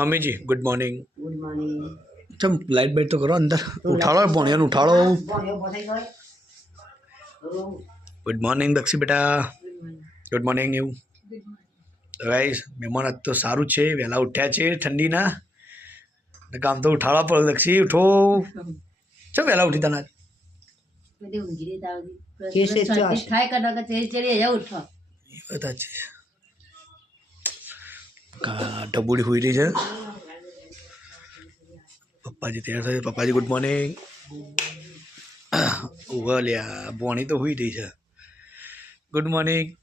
મમ્મીજી good morning good morning ચમ light bite તો કરો અંદર. ઉઠાડો ભણ્યાને ઉઠાડો. ગુડ મોર્નિંગ દક્ષી બેટા. ગુડ મોર્નિંગ એવું. ગાઈસ મહેમાન આજ તો સારું છે. વહેલા ઉઠ્યા છે ઠંડીના. ને કામ તો ઉઠાડવા પડે દક્ષી. ઉઠો. ચમ વહેલા ઉઠી તને બધી છે. ટબુડી હોઈ રહી છે. પપ્પાજી તૈયાર થયા પપ્પાજી ગુડ મોર્નિંગ ઊભા લ્યા બોણી તો હોઈ રહી છે. ગુડ મોર્નિંગ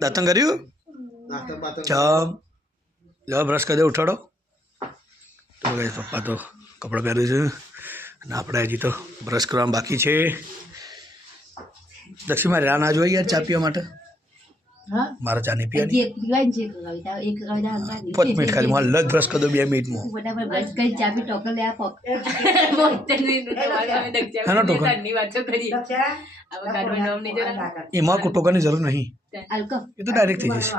દાંતન કર્યું? ચમ. લો બ્રશ કરી દે, ઉઠાડો. તો પપ્પા તો કપડાં પહેર્યું છે. અને આપણે હજી તો બ્રશ કરવાનું બાકી છે. દક્ષિણમાં રાહ ના જોઈ યાર, ચા પીવા માટે? મારા ચા નહીં પીવાની. પાંચ મિનિટ ખાલી મારે લજ બ્રશ કરી દો બે મિનિટમાં તો ટોકન? જરા. એમાં કોઈ ટોકનની જરૂર નહીં. એ તો ડાયરેક્ટ થઈ જશે.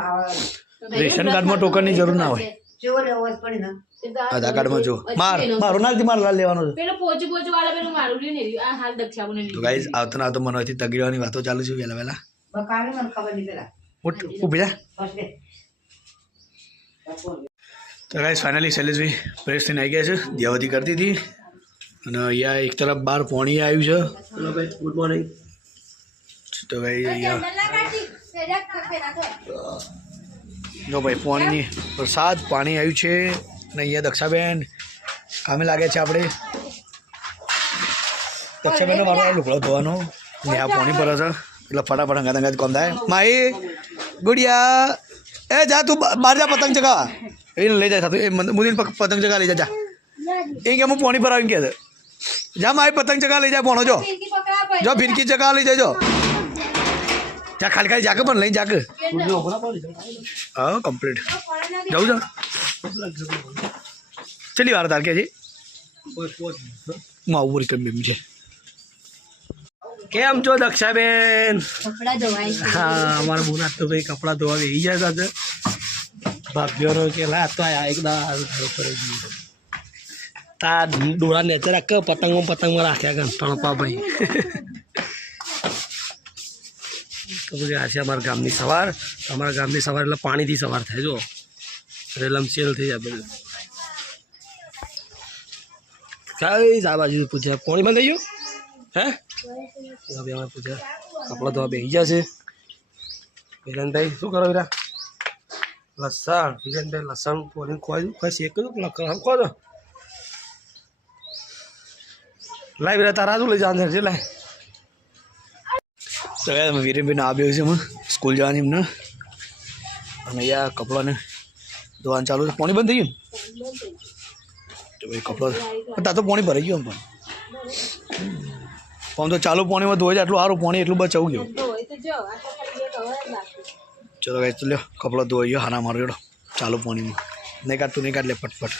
તો રેશન કાર્ડમાં ટોકનની જરૂર ના હોય. તો આધાર કાર્ડમાં જો. માર મારો નાખથી મારે લાલ લેવાનો છે. પેલો પોચું પોચું વાળા પેલું મારું લ્યું આ હાલ દક્ષાબુને તો. ગાઈઝ આવતો ના આવતો મને તગડવાની વાતો ચાલુ છે વહેલા વહેલા. બકાલે મને ખબર નહીં પેલા. ઊભી જા. તો ગાઈસ ફાઇનલી શૈલેષભાઈ ફ્રેશ થઈને આવી ગયા છે. દિયાવતી કરતી હતી. અને અહીંયા એક તરફ બહાર પોણી આવ્યું છે. ગુડ મોર્નિંગ તો ભાઈ અહીંયા જો ભાઈ પોણીની વરસાદ પાણી આવ્યું છે. અને અહીંયા દક્ષાબેન કામે લાગે છે આપણે. દક્ષાબેનનો મારો આ લુગડો ધોવાનો. ને આ પોણી પર છે. એટલે ફટાફટ અંગાત અંગાત કોમ થાય માઈ ગુડિયા એ જા તું બા- બહાર જા પતંગ ચગાવા એને લઈ જાય થતું એ મુદીન પતંગ ચગા લઈ જા જા એ કે હું પોણી ભરાવીને કહે છે જા મારી પતંગ ચગા લઈ જાય પોણો જો જો ફિરકી ચગા લઈ જાય જો જા ખાલી ખાલી જાકે પણ લઈ જાકે હા કમ્પ્લીટ જવું છે ચલી વાર તાર કે છે હું આવું રીકમ બેમ છે કેમ છો દક્ષાબેન. હા અમારા બોનાત તો ભાઈ કપડાં ધોવા બેસી જાય સાથે. ભાભીઓનો કે લા તો આ એકદમ તા ડોળા નેચર રાખ પતંગો પતંગમાં રાખ્યા કર તણપા ભાઈ તો પછી આ છે અમારા ગામની સવાર. અમારા ગામની સવાર એટલે પાણીથી સવાર થાય જો. રેલમસેલ થઈ જાય બધું. કઈ આ બાજુ પૂછ્યા પાણીમાં થઈ ગયું? હે? હવે પૂછ્યા કપડાં ધોવા બેસી ગયા છે. વિરેનભાઈ શું કરો વીરા લસણ વિરેનભાઈ લસણ પોલીને ખોવાયું કઈ શેક દઉં લસણ ખો લાય વીરા તારા શું લઈ જવાનું છે, લાય. તો અમે વીરેનભાઈને આવ્યો છે એમાં સ્કૂલ જવાની એમને અને અહીંયા કપડાને ધોવાનું ચાલુ છે. પાણી બંધ થઈ ગયું? તો ભાઈ કપડો તાર તો પાણી ભરાઈ ગયું આમ પણ. આમ તો ચાલુ પાણીમાં ધોઈ જાય એટલું સારું પાણી એટલું બચાવું ગયું. ચલો ગાઈ લ્યો કપડો ધોઈ ગયો હાના મારો ચાલુ પાણીમાં. નહીં કાઢતું નહીં કાઢ લે ફટફટ.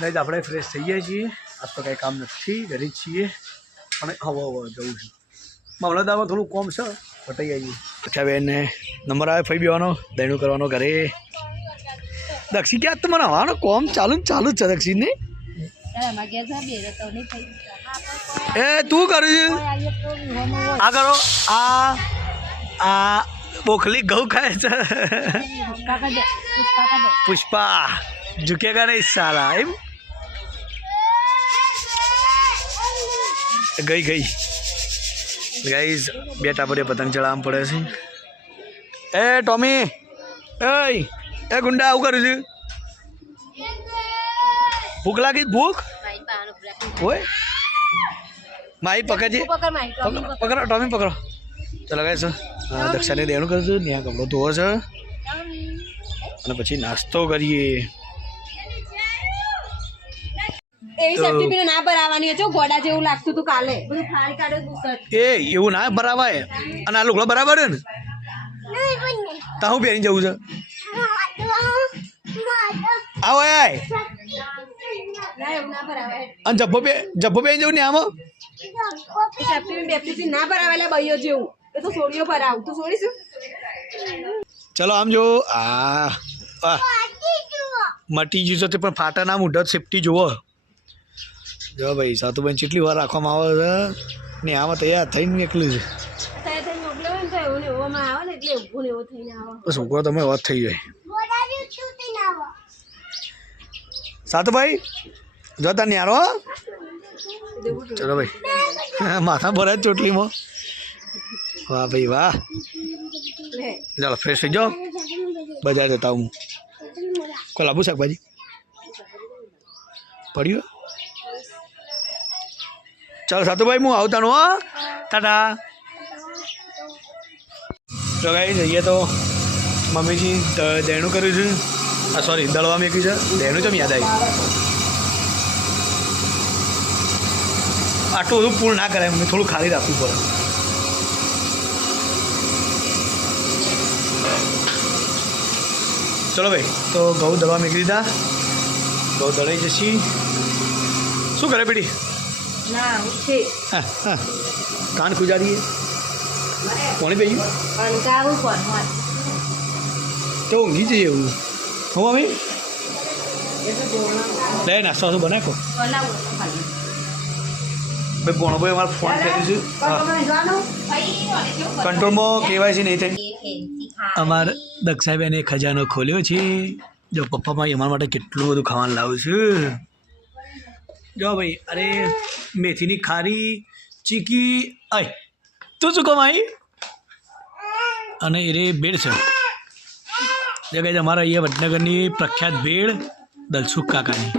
ગાઈઝ આપણે ફ્રેશ થઈ ગયા છીએ. આજ તો કાંઈ કામ નથી ઘરે જ છીએ. અને હવા હવા જવું છે. મામલતદારમાં થોડું કોમ છે પટાઈ આવીએ. અચ્છા બેનને નંબર આવે ફરી બેવાનો. દૈણું કરવાનો ઘરે. દક્ષિણ ક્યાં તો મને હવાનો? કોમ ચાલુ ચાલુ જ છે દક્ષિણ એ તું કરું છું? આ કરો. આ આ બોખલી ઘઉં ખાય છે. પુષ્પા ઝુકેગા નહીં સારા એમ? ગઈ ગઈ. ગાઈઝ બે ટાપરે પતંગ ચડાવવા પડે છે. એ ટોમી એ એ ગુંડા આવું કરું છું? ભૂખ લાગી? ભૂખ? મારી પાનું બ્રેક ઓય. માઈ પકડજે. પકડ ટોમી પકડો ચાલો ગાઈસ દક્ષાને દેણું કરશું ત્યાં કપડો ધોવો છે. અને પછી નાસ્તો કરીએ. હોય એ એવું ના બરાબર અને આ લુગડો બરાબર છે ને? તા હું પહેરી જવું છે. આવો. આય. અને જબ્બો બે જબ્બો બે જેવું ને આમાં? સોડીશું ચલો આમ જો, આ મટી છે તે પણ ફાટા ના મૂઢ સેફટી જુઓ. જો ભાઈ સાતુબેન કેટલી વાર રાખવામાં આવે છે ને આમાં તૈયાર થઈને નીકળ્યું છે. છોકરો તમે વાત થઈ જાય. સાતુભાઈ જો તાર ન્યારો? ચલો ભાઈ. માથા ભરાય ચોટલીમાં. વાહ ભાઈ વાહ. ચાલો ફ્રેશ થઈ જાઓ. બજાર જતા હું. કોઈ લાવું શાકભાજી? પડ્યું? ચાલો સાતુભાઈ હું આવતાનું હો. ટાટા. તો ગાઈ જઈએ તો મમ્મીજી દેણું કર્યું છે. આ સોરી દળવા મેક્યું છે. દેણું ચમ યાદ આવી? આટલું બધું પૂર્ણ ના કરાય મને થોડું ખાલી રાખવું પડે. ચલો ભાઈ તો ઘઉં દળવા મેકી દીધા ઘઉં દળાઈ જશી. શું કરે બેટી? કાન ખુજાડીએ. કોણે પી તો ઊંઘી જઈએ એવું. હું અમે લે નાસ્તો બનાવ્યો બનાવો ભાઈ ભોણભાઈ અમારે ફોન કર્યું છે. હા. કંટ્રોલમાં કેવાયસી નહીં થઈ અમાર એ ખજાનો ખોલ્યો છે. જો પપ્પા ભાઈ અમારા માટે કેટલું બધું ખાવાનું લાવું છું. જો ભાઈ અરે મેથીની ખારી ચીકી આય તું શું કમાઈ અને એ રે ભેળ છે. જે કહે છે અમારા અહીંયા વડનગરની પ્રખ્યાત ભેળ દલસુખ કાકાની.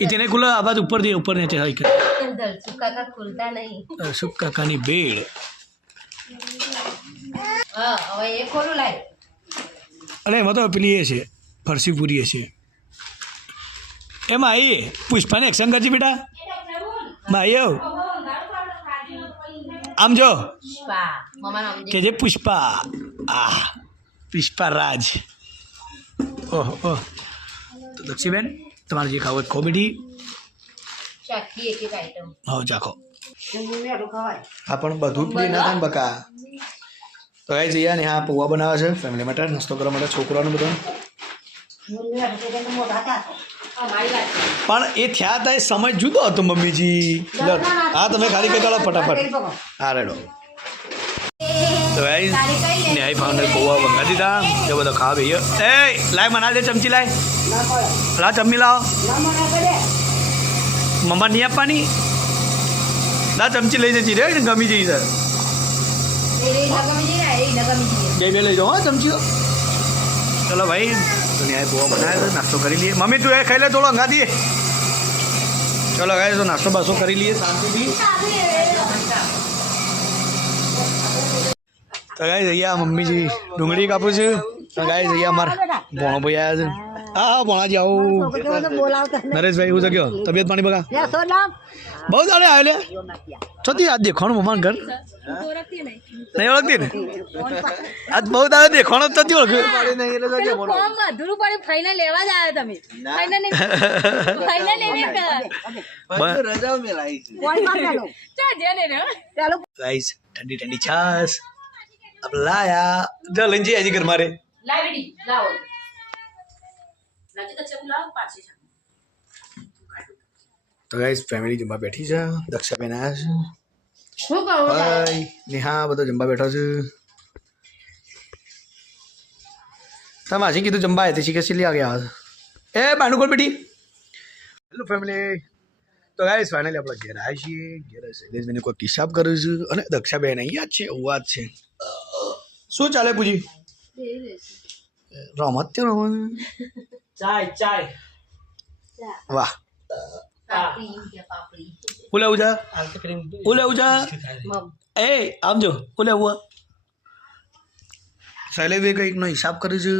એ તેને કુલ આ ઉપરથી ઉપર ઉપર નીચે હાઈ કે દલસુ સુકાકા ખુલતા નહીં. સુકાકાની કાકાની ભેળ હા હવે એ ખોલું લાય. અરે એમાં તો પેલી એ છે ફરસી પૂરી એ છે. એમાં એ પુષ્પાને એક્શન શંકરજી બેટા. ભાઈ આવ. આમ જો. કે જે પુષ્પા. આ પુષ્પા રાજ. ઓહ ઓહ. તો દક્ષીબેન તમારે જે ખાવું કોમેડી ચાખી એક એક આઈટમ હા ચાખો હા પણ બધું જ ના થાય બકા તો કઈ જઈએ ને હા પૌવા બનાવે છે ફેમિલી માટે નાસ્તો કરવા માટે છોકરાનું બધું તો. પણ એ થયા હતા એ સમય જુદો હતો મમ્મીજી હા તમે ખાલી કહી ચાલો ફટાફટ હા રેડો તો ભાઈ ન્યાય ફાઉન્ડર પૌવા વંગા દીધા એ બધો ખાવા ભાઈ એ લાય મના દે ચમચી લાય લા ચમચી લાવો મમ્મા નહીં આપવાની? ના, ચમચી લઈ જતી રે ગમી જઈ સર બે બે લઈ જાઓ, હા, ચમચીઓ. ચલો ભાઈ તો ન્યાય પૌવા બનાવે નાસ્તો કરી લઈએ. મમ્મી, તું એ ખાઈ લે, થોડો અંગા દઈએ. ચલો ગાય તો નાસ્તો બાસ્તો કરી લઈએ શાંતિથી. તો ગાય જઈએ મમ્મીજી ડુંગળી કાપું છું. ગાય જઈએ અમારા ભોણો ભાઈ આવ્યા છે. હા હા જાવ નરેશભાઈ એવું તો કયો? તબિયત પાણી બગા? બહુ દાડે આવ્યો લે. છતી આજ દેખાણું મમાન ઘર. નહીં નહીં ઓળખતી ને? આજ બહુ દાડે દેખાણું જ નથી ઓળખ્યું. ઠંડી ઠંડી છાસ લાયા. જો લઈ જઈએ હજી ઘર મારે. લાવી લાવો. તો ગાઈસ ફેમિલી જમવા બેઠી છે. દક્ષાબેન આવ્યા શું છે કહું ભાઈ નેહા બધો જમવા બેઠો છે. તમે આજે કીધું જમવા આવી હતી કે આ ગયા એ બાનું બેઠી બેટી. હેલો ફેમિલી તો ગાઈસ ફાઇનલી આપણે ઘેર આવી છીએ. ઘેર શૈલેષભાઈને કોઈ કિસાબ કર્યું છે? અને દક્ષાબેન અહીંયા જ છે વાત છે. શું ચાલે પૂજી? રમત તે રમત ચાય ચાય. વાહ. ઉલે ઉજા ઉલે ઉજા એ આમ જો ઉલે ઉવા શૈલેષભાઈ કંઈકનો હિસાબ કર્યો છે.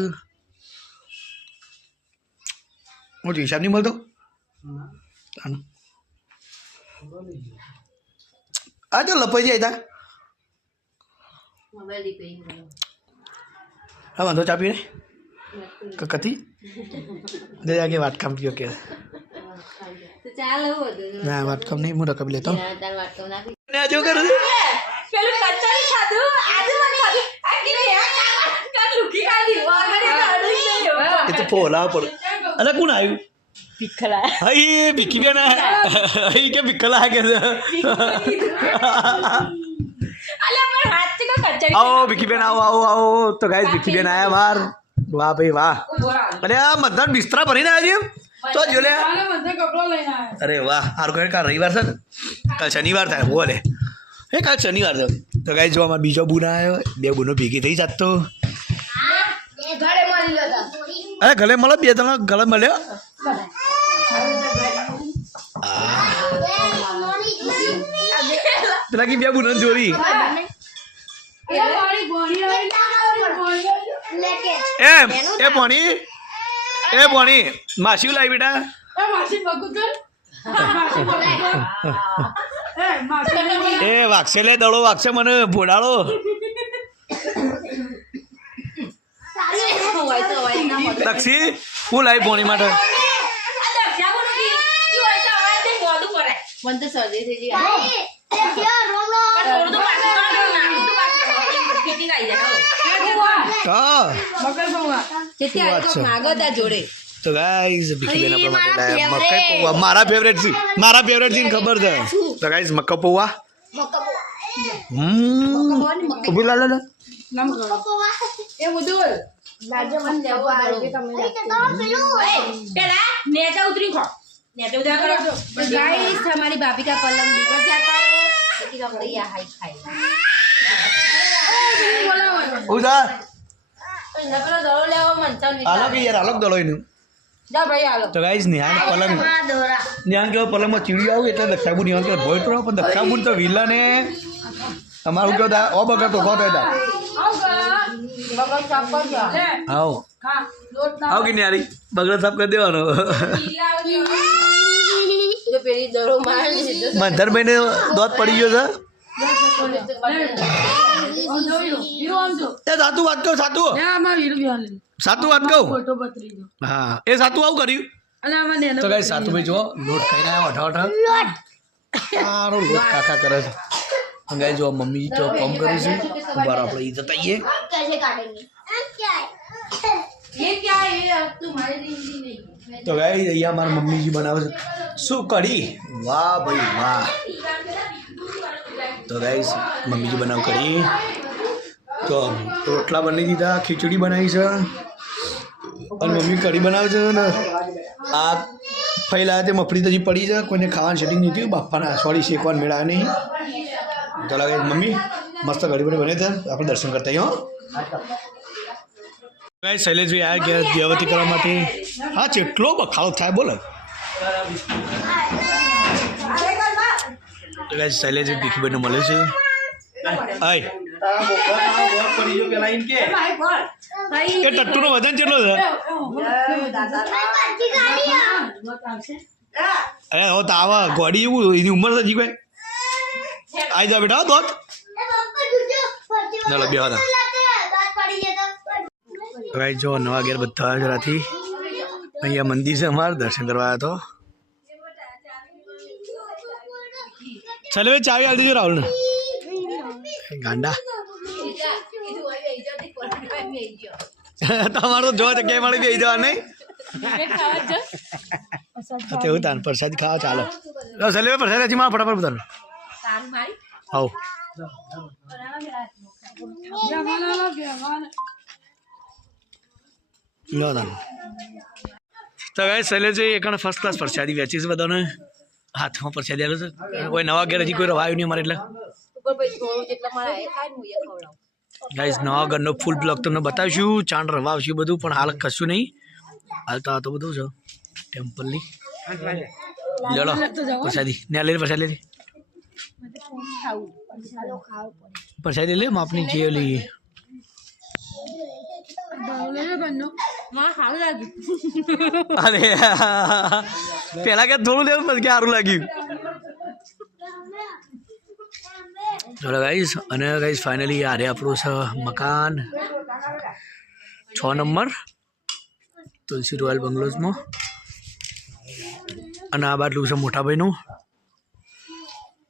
હું જો હિસાબ નહીં મળતો. આ તો લપાઈ જાય તા. મોબાઈલ દી પઈ હા વાંધો ચા પીને. કતી દે આગે વાત કામ પીયો કે તો ચાલ હવે ના વાત કામ નહીં હું રકમ લેતો તાર વાત તો નાખી ને જો કરું છું પેલું કચારી ખાધું આજે મને ખાધું આ કે કાકા લુકી એ તો ફોલા પર અરે કોણ આવ્યું ભીખલા હઈ ભીખી બેન વાહ ભાઈ વાહ. અરે આ મધન બિસ્તરા ભરીને આવ્યા છે તો જો લે. અરે વાહ હારું કહે કાલ રવિવાર છે ને? કાલ શનિવાર થાય બોલે હે કાલ શનિવાર છે. તો કાંઈ જો આમાં બીજો બુના આવ્યો બે બુનો ભેગી થઈ જાત તો. અરે ગલે મળે બે ત્રણ ગલે મળ્યો પેલા કે બે બુનો જોડી. એમ એ ભણી એ ભણી. માસી લાવી બેટા? એ વાગશે લે દડો વાગશે મને ભોડાળો. દક્ષી હું લાવી ભોણી માટે? મને તો. થઈ ગઈ. થોડું તો પાછું નાખું તો પાછું ફિટિંગ આવી જાય હા જોડે તો મારા ફેવરેટ છે. ખબર છે? તો ગાઈઝ મક્કા પૌવા. નીકળ જતા है ઉદા આલોક યાર આલોક દળો એનું. તો ગાઈઝ નિહાન પલંગ. નિહાન કેવો પલંગમાં ચીડી આવું એટલે દક્ષાબુ નિહાન કે ભોય તો પણ દક્ષાબુ તો વિલાને તમારું કેવો દા ઓ બગર તો ગોતો દા આવ. આવ કે ન્યારી બગડ સાફ કરી દેવાનો. મંથરભાઈ ને દોત પડી ગયો છે. સાતું વાત કહું સાતું સાતું વાત કહું? હા. એ સાતું આવું કર્યું? તો કઈ સાતું ભાઈ જો લોટ ખાઈને આવ્યો અઠા અઠા સારો લોટ કાકા કરે છે. અંગાઈ જો મમ્મી તો કામ કરે બરાબર તો ગાઈ અહીંયા મારા મમ્મીજી બનાવે છે. શું કરી? વાહ ભાઈ, વાહ. તો ગાઈસ મમ્મીજી બનાવ કરી. તો રોટલા બનાવી દીધા, ખીચડી બનાવી છે. અને મમ્મી કઢી બનાવે છે ને. આ ફૈલા તે મફળી તો પડી છે, કોઈને ખાવાનું સેટિંગ નહીં થયું. બાપાના સોરી શેકવાનું મેળા નહીં. તો લાગે મમ્મી, મસ્ત કઢી બની બને ત્યાં આપણે દર્શન કરતા હો. ગાઈ શૈલેષભાઈ આ ગયા દેવતી કરવા માટે. હા કેટલો બખાડો થાય, બોલે. તો ગાઈ શૈલેષભાઈ ભીખીભાઈને મળે છે. હાય. એ ટટ્ટુનું વજન કેટલો છે? અરે હો તો આવા ગોડી એવું એની ઉંમર તો ભાઈ આવી જાઓ બેટા દોત. ચાલો બે હતા ભાઈ જો નવા ઘેર બધા જરાથી અહીંયા મંદિર છે અમારે દર્શન કરવા આવ્યા તો. ચાલે ભાઈ ચાવી આલી દેજો રાહુલ ગાંડા. તમારે તો જોવા જગ્યાએ મળી બે જવા નહીં. તેવું તાન પ્રસાદ ખાવા ચાલો. ચાલે પ્રસાદ હજી માં ફટાફટ બધાને મારી આવો લો તાન. તો ગાય શૈલેષ એકણ ફર્સ્ટ ક્લાસ પ્રસાદી વેચી છે બધાને. હાથમાં પ્રસાદી આવ્યો છે. કોઈ નવા ઘેર હજી કોઈ રવાયું નહીં અમારે એટલે. મારા એ ખાય ને હું એ ખવડાવું. ગાઈઝ નવા ઘરનો ફૂલ બ્લોક તમને બતાવીશું. ચાંદ રવાવશું બધું પણ હાલ કશું નહીં. હાલ તો આ તો બધું છે. ટેમ્પલની લડો. પ્રસાદી. ને લે લે પ્રસાદ લે. લે. પ્રસાદી લે માપની જે લાગ્યું અરે, પેલા કે થોડું લેવું પછી કે સારું લાગ્યું. ચલો ગાઈસ અને ગાઈસ ફાઇનલી આ રે આપણું છે મકાન. છ નંબર, તુલસી રોયલ બંગલોઝમાં. અને આ બાટલું છે મોટાભાઈનું.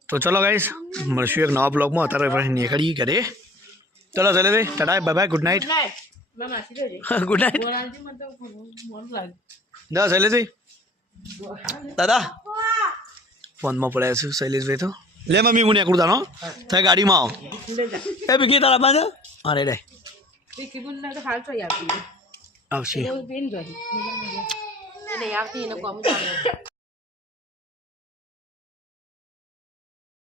તો ચલો ગાઈસ મળશું એક નવા બ્લોગમાં અત્યારે નીકળીએ ઘરે. ચલો ચલે ભાઈ tata bye bye good night good night દા શૈલેષભાઈ દાદા. ફોનમાં પડ્યા છું શૈલેષભાઈ તો. લે મમ્મી હું નીકળું તાનો થાય ગાડીમાં આવો. એ ભીગી તારા પાસે? અરે રે આવશે. આવતી